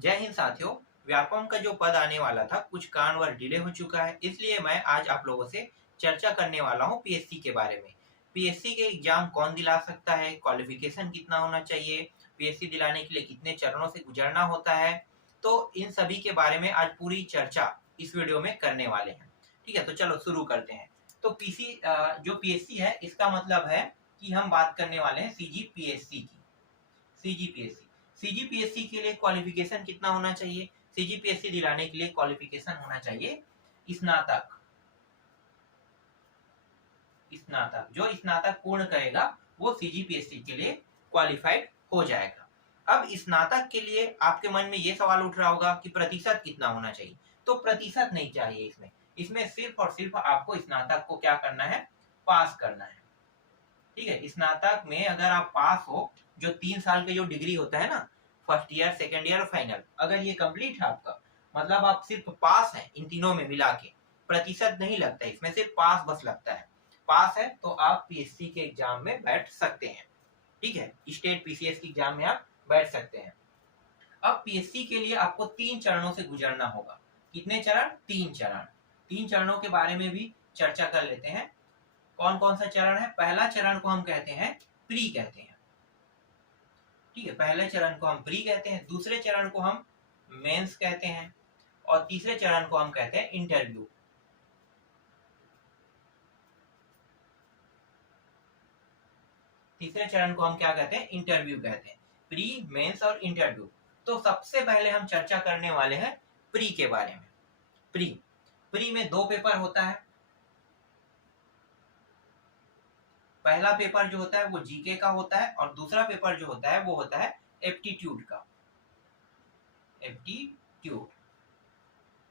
जय हिंद साथियों। व्यापम का जो पद आने वाला था कुछ कारणवश डिले हो चुका है, इसलिए मैं आज आप लोगों से चर्चा करने वाला हूँ पीएससी के बारे में। पीएससी के एग्जाम कौन दिला सकता है, क्वालिफिकेशन कितना होना चाहिए, पीएससी दिलाने के लिए कितने चरणों से गुजरना होता है, तो इन सभी के बारे में आज पूरी चर्चा इस वीडियो में करने वाले हैं। ठीक है, तो चलो शुरू करते हैं। तो जो पीएससी है इसका मतलब है कि हम बात करने वाले हैं सीजीपीएससी की। सीजीपीएससी सीजीपीएससी के लिए क्वालिफिकेशन कितना होना चाहिए? सीजीपीएससी दिलाने के लिए क्वालिफिकेशन होना चाहिए स्नातक। स्नातक जो स्नातक पूर्ण करेगा वो सीजीपीएससी के लिए क्वालिफाइड हो जाएगा। अब स्नातक के लिए आपके मन में ये सवाल उठ रहा होगा कि प्रतिशत कितना होना चाहिए। तो प्रतिशत नहीं चाहिए इसमें सिर्फ और सिर्फ आपको स्नातक को क्या करना है, पास करना है। ठीक है, स्नातक में अगर आप पास हो, जो 3 साल के जो डिग्री होता है ना, फर्स्ट ईयर, सेकेंड ईयर और फाइनल, अगर ये कंप्लीट है आपका, मतलब आप सिर्फ पास हैं इन तीनों में मिला के, प्रतिशत नहीं लगता है इसमें, सिर्फ पास बस लगता है। पास है तो आप पीएससी के एग्जाम में बैठ सकते हैं। ठीक है, स्टेट पीसीएस के एग्जाम में आप बैठ सकते हैं। अब पीएससी के लिए आपको 3 चरणों से गुजरना होगा। कितने चरण? 3 चरण। 3 चरणों के बारे में भी चर्चा कर लेते हैं। कौन कौन सा चरण है? पहला चरण को हम कहते हैं प्री कहते हैं। ठीक है, पहले चरण को हम प्री कहते हैं, दूसरे चरण को हम मेंस कहते हैं और तीसरे चरण को हम कहते हैं इंटरव्यू। तीसरे चरण को हम क्या कहते हैं? इंटरव्यू कहते हैं। प्री, मेंस और इंटरव्यू। तो सबसे पहले हम चर्चा करने वाले हैं प्री के बारे में। प्री में 2 पेपर होता है। पहला पेपर जो होता है वो जीके का होता है और दूसरा पेपर जो होता है वो होता है एप्टीट्यूड का। एप्टीट्यूड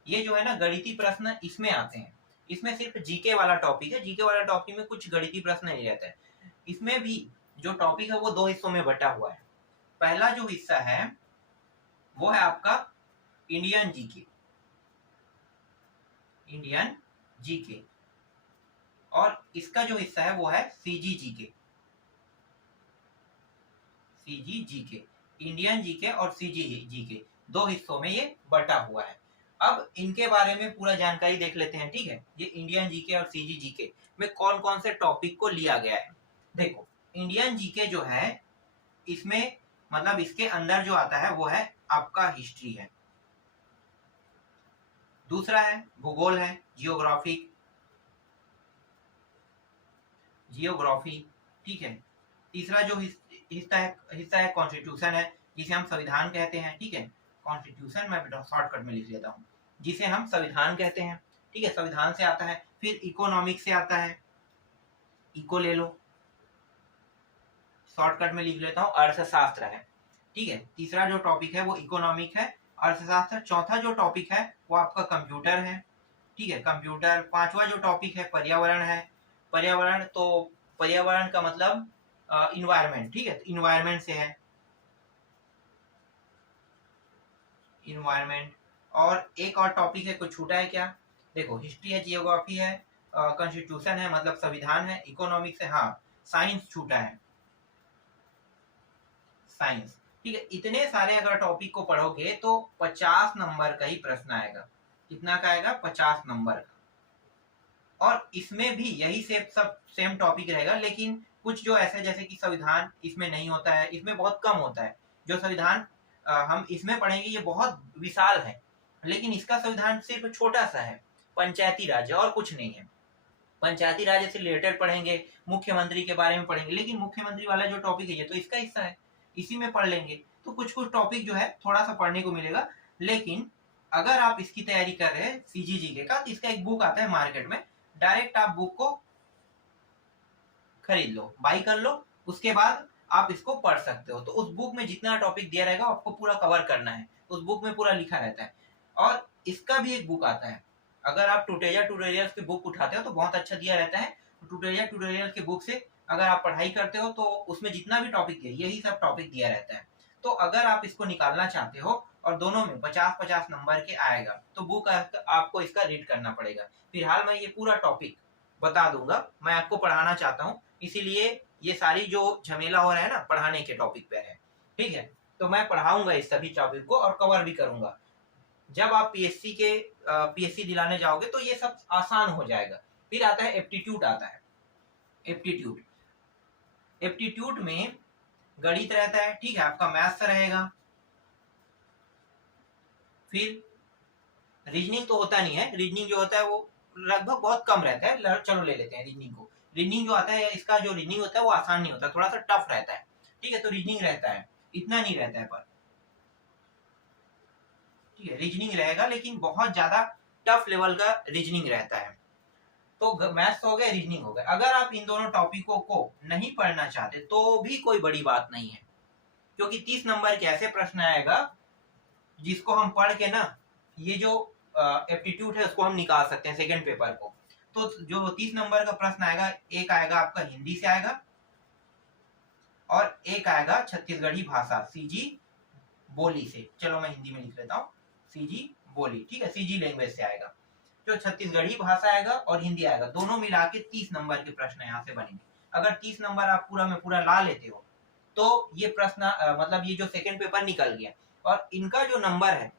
ये जो है ना, गणितीय प्रश्न इसमें आते हैं। इसमें सिर्फ जीके वाला टॉपिक है। जीके वाला टॉपिक में कुछ गणितीय प्रश्न नहीं रहता है। इसमें भी जो टॉपिक है वो 2 हिस्सों में बटा हुआ है। पहला जो हिस्सा है वो है आपका इंडियन जीके। इंडियन जीके और इसका जो हिस्सा है वो है सीजीजीके। सीजीजीके, इंडियन जीके और सीजीजीके, 2 हिस्सों में ये बटा हुआ है। अब इनके बारे में पूरा जानकारी देख लेते हैं। ठीक है, ये इंडियन जीके और सीजीजीके में कौन कौन से टॉपिक को लिया गया है। देखो, इंडियन जीके जो है इसमें मतलब इसके अंदर जो आता है वो है आपका हिस्ट्री है। दूसरा है भूगोल है, जियोग्राफी। ठीक है, तीसरा जो हिस्सा है कॉन्स्टिट्यूशन है, जिसे हम संविधान कहते हैं। ठीक है, कॉन्स्टिट्यूशन मैं शॉर्टकट में लिख लेता हूँ, जिसे हम संविधान कहते हैं। ठीक है, संविधान से आता है। फिर इकोनॉमिक्स से आता है, इको ले लो, शॉर्टकट में लिख लेता हूँ, अर्थशास्त्र है। ठीक है, तीसरा जो टॉपिक है वो इकोनॉमिक है, अर्थशास्त्र। चौथा जो टॉपिक है वो आपका कंप्यूटर है। ठीक है, कंप्यूटर। पांचवा जो टॉपिक है पर्यावरण है। पर्यावरण, तो पर्यावरण का मतलब इन्वायरमेंट। ठीक है, तो इन्वायरमेंट से है, इन्वायरमेंट। और एक और टॉपिक है, कुछ छूटा है क्या? देखो, हिस्ट्री है, जियोग्राफी है, कॉन्स्टिट्यूशन है मतलब संविधान है, इकोनॉमिक्स है, हाँ साइंस छूटा है, साइंस। ठीक है, इतने सारे अगर टॉपिक को पढ़ोगे तो 50 नंबर का ही प्रश्न आएगा। कितना का आएगा? 50 नंबर का। और इसमें भी यही सब सेम टॉपिक रहेगा, लेकिन कुछ जो ऐसे जैसे कि संविधान इसमें नहीं होता है, इसमें बहुत कम होता है। जो संविधान हम इसमें पढ़ेंगे ये बहुत विशाल है, लेकिन इसका संविधान सिर्फ छोटा सा है, पंचायती राज और कुछ नहीं है। पंचायती राज से रिलेटेड पढ़ेंगे, मुख्यमंत्री के बारे में पढ़ेंगे, लेकिन मुख्यमंत्री वाला जो टॉपिक है ये तो इसका हिस्सा है, इसी में पढ़ लेंगे। तो कुछ कुछ टॉपिक जो है थोड़ा सा पढ़ने को मिलेगा। लेकिन अगर आप इसकी तैयारी कर रहे हैं सीजीजीके का, तो इसका एक बुक आता है मार्केट में, डायरेक्ट आप बुक को खरीद लो, बाई कर लो, उसके बाद आप इसको पढ़ सकते हो। तो उस बुक में जितना टॉपिक दिया रहेगा आपको पूरा कवर करना है, उस बुक में पूरा लिखा रहता है। और इसका भी एक बुक आता है, अगर आप टुटेजा ट्यूटोरियल्स की बुक उठाते हो तो बहुत अच्छा दिया रहता है। टुटेजा ट्यूटोरियल्स की बुक से अगर आप पढ़ाई करते हो तो उसमें जितना भी टॉपिक है यही सब टॉपिक दिया रहता है। तो अगर आप इसको निकालना चाहते हो और दोनों में 50-50 नंबर के आएगा तो बुक आपको इसका रीड करना पड़ेगा। फिलहाल मैं ये पूरा टॉपिक बता दूंगा, मैं आपको पढ़ाना चाहता हूँ, इसीलिए ये सारी जो झमेला हो रहा है ना पढ़ाने के टॉपिक पे है। ठीक है, तो मैं पढ़ाऊंगा इस सभी टॉपिक को और कवर भी करूंगा। जब आप पीएससी दिलाने जाओगे तो ये सब आसान हो जाएगा। फिर आता है एप्टीट्यूड आता है। एप्टीट्यूड एप्टीट्यूड में गणित रहता है, ठीक है, आपका मैथ्स रहेगा। फिर रीजनिंग तो होता नहीं है, रीजनिंग जो होता है वो लगभग बहुत कम रहता है। चलो ले लेते हैं रीजनिंग को। रीजनिंग जो आता है, इसका जो रीजनिंग होता है वो आसान नहीं होता, थोड़ा सा टफ रहता है, ठीक है। तो रीजनिंग रहता है, इतना नहीं रहता है पर, ठीक है, रीजनिंग रहेगा लेकिन बहुत ज्यादा टफ लेवल का रीजनिंग रहता है। तो मैथ्स हो गया, रीजनिंग हो गया। अगर आप इन दोनों टॉपिकों को नहीं पढ़ना चाहते तो भी कोई बड़ी बात नहीं है, क्योंकि 30 नंबर के ऐसे प्रश्न आएगा जिसको हम पढ़ के ना, ये जो एप्टीट्यूड है उसको हम निकाल सकते हैं सेकंड पेपर को। तो जो 30 नंबर का प्रश्न आएगा, एक आएगा आपका हिंदी से आएगा और एक आएगा छत्तीसगढ़ी भाषा सीजी बोली से। चलो मैं हिंदी में लिख लेता हूँ, सीजी बोली, ठीक है, सीजी लैंग्वेज से आएगा। जो छत्तीसगढ़ी भाषा आएगा और हिंदी आएगा, दोनों मिला के 30 नंबर के प्रश्न यहाँ से बनेंगे। अगर 30 नंबर आप पूरा में पूरा ला लेते हो तो ये प्रश्न मतलब ये जो सेकंड पेपर निकल गया। और इनका जो नंबर है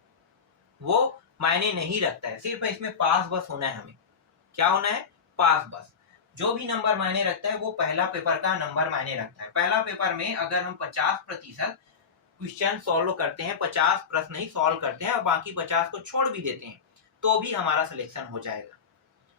वो मायने नहीं रखता है, सिर्फ इसमें पास बस होना है। हमें क्या होना है? पास बस। जो भी नंबर मायने रखता है वो पहला पेपर का नंबर मायने रखता है। पहला पेपर में अगर हम 50% क्वेश्चन सॉल्व करते हैं, 50 प्रश्न ही सॉल्व करते हैं और बाकी 50 को छोड़ भी देते हैं, तो भी हमारा सिलेक्शन हो जाएगा,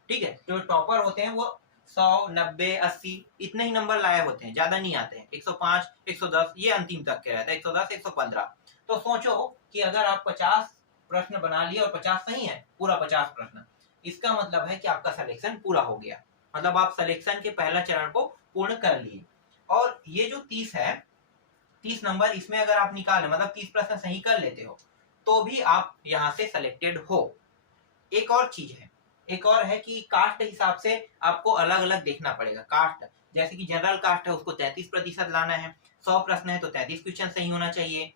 ठीक है। जो टॉपर होते हैं वो 100, 90, 80 इतने ही नंबर लाए होते हैं, ज्यादा नहीं आते हैं। 105, 110 ये अंतिम तक के रहता है, 110, 115। तो सोचो कि अगर आप 50 प्रश्न बना लिए और 50 सही है, पूरा 50 प्रश्न, इसका मतलब है कि आपका सिलेक्शन पूरा हो गया, मतलब आप सिलेक्शन के पहला चरण को पूर्ण कर लिए। और ये जो 30 है, 30 नंबर, इसमें अगर आप निकालें, मतलब 30 प्रश्न सही कर लेते हो तो भी आप यहाँ से सिलेक्टेड हो। एक और चीज है, एक और है कि कास्ट हिसाब से आपको अलग अलग देखना पड़ेगा। कास्ट जैसे कि जनरल कास्ट है, उसको 33% लाना है। 100 प्रश्न है तो 33 क्वेश्चन सही होना चाहिए।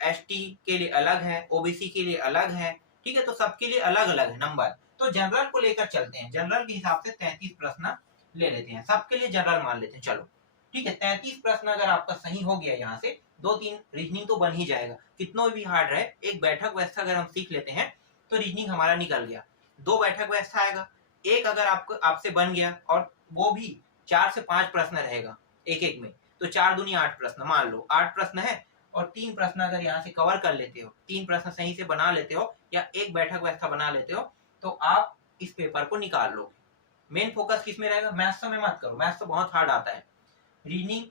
एसटी के लिए अलग है, ओबीसी के लिए अलग है, ठीक है। तो सबके लिए अलग अलग है नंबर। तो जनरल को लेकर चलते हैं, जनरल के हिसाब से 33 प्रश्न ले लेते हैं, सबके लिए जनरल मान लेते हैं। चलो ठीक है, 33 प्रश्न अगर आपका सही हो गया, यहाँ से 2-3 रीजनिंग तो बन ही जाएगा। कितना भी हार्ड रहे, एक बैठक व्यवस्था अगर हम सीख लेते हैं तो रीजनिंग हमारा निकल गया। 2 बैठक व्यवस्था आएगा, एक अगर आपको आपसे बन गया और वो भी 4 से 5 प्रश्न रहेगा एक एक में, तो 4 दूनी 8 प्रश्न, मान लो 8 प्रश्न है और 3 प्रश्न अगर यहाँ से कवर कर लेते हो, 3 प्रश्न सही से बना लेते हो या एक बैठक व्यवस्था बना लेते हो, तो आप इस पेपर को निकाल लो। मेन फोकस किस में रहेगा? मैथ्स में मत करो, मैथ्स तो बहुत हार्ड आता है। रीजनिंग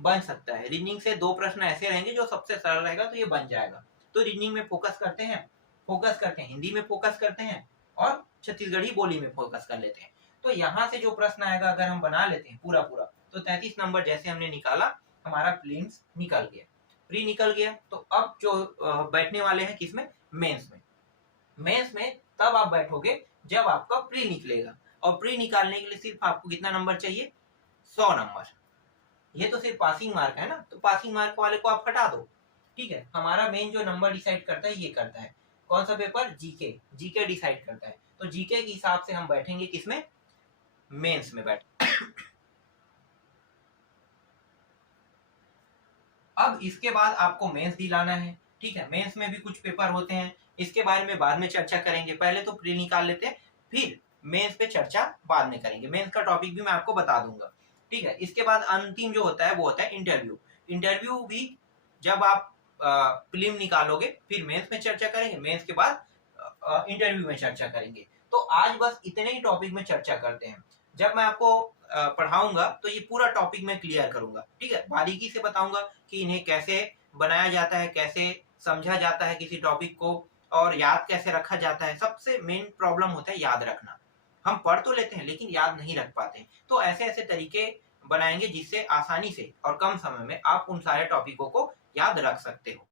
बन सकता है, रीजनिंग से 2 प्रश्न ऐसे रहेंगे जो सबसे सरल रहेगा, तो ये बन जाएगा। तो रीजनिंग में फोकस करते हैं, हिंदी में फोकस करते हैं और छत्तीसगढ़ी बोली में फोकस कर लेते हैं। तो यहाँ से जो प्रश्न आएगा अगर हम बना लेते हैं पूरा पूरा, तो 33 नंबर जैसे हमने निकाला, हमारा प्रीलिम्स निकल गया, प्री निकल गया। तो अब जो बैठने वाले हैं किसमें? मेंस में। मेंस में तब आप बैठोगे जब आपका प्री निकलेगा, और प्री निकालने के लिए सिर्फ आपको कितना नंबर चाहिए? 100 नंबर। ये तो सिर्फ पासिंग मार्क है ना, तो पासिंग मार्क वाले को आप हटा दो, ठीक है। हमारा मेन जो नंबर डिसाइड करता है ये करता है कौन सा पेपर? जीके। जीके डिसाइड करता है। तो जीके के हिसाब से हम बैठेंगे किसमें? मेंस में बैठ। अब इसके बाद आपको मेंस दिलाना है, ठीक है। मेंस में भी कुछ पेपर होते हैं, इसके बारे में बाद में चर्चा करेंगे। पहले तो प्री निकाल लेते हैं, फिर मेंस पे चर्चा बाद में करेंगे। मेंस का टॉपिक भी मैं आपको बता दूंगा, ठीक है। इसके बाद अंतिम जो होता है वो होता है इंटरव्यू। इंटरव्यू भी जब आप प्रीलिम निकालोगे फिर मेंस में चर्चा करेंगे, मेंस के बाद इंटरव्यू में चर्चा करेंगे। तो आज बस इतने ही टॉपिक में चर्चा करते हैं। जब मैं आपको पढ़ाऊंगा तो ये पूरा टॉपिक मैं क्लियर करूंगा, ठीक है। बारीकी से बताऊंगा कि इन्हें कैसे बनाया जाता है, कैसे समझा जाता है किसी टॉपिक को, और याद कैसे रखा जाता है। सबसे मेन प्रॉब्लम होता है याद रखना। हम पढ़ तो लेते हैं लेकिन याद नहीं रख पाते। तो ऐसे ऐसे तरीके बनाएंगे जिससे आसानी से और कम समय में आप उन सारे टॉपिकों को याद रख सकते हो।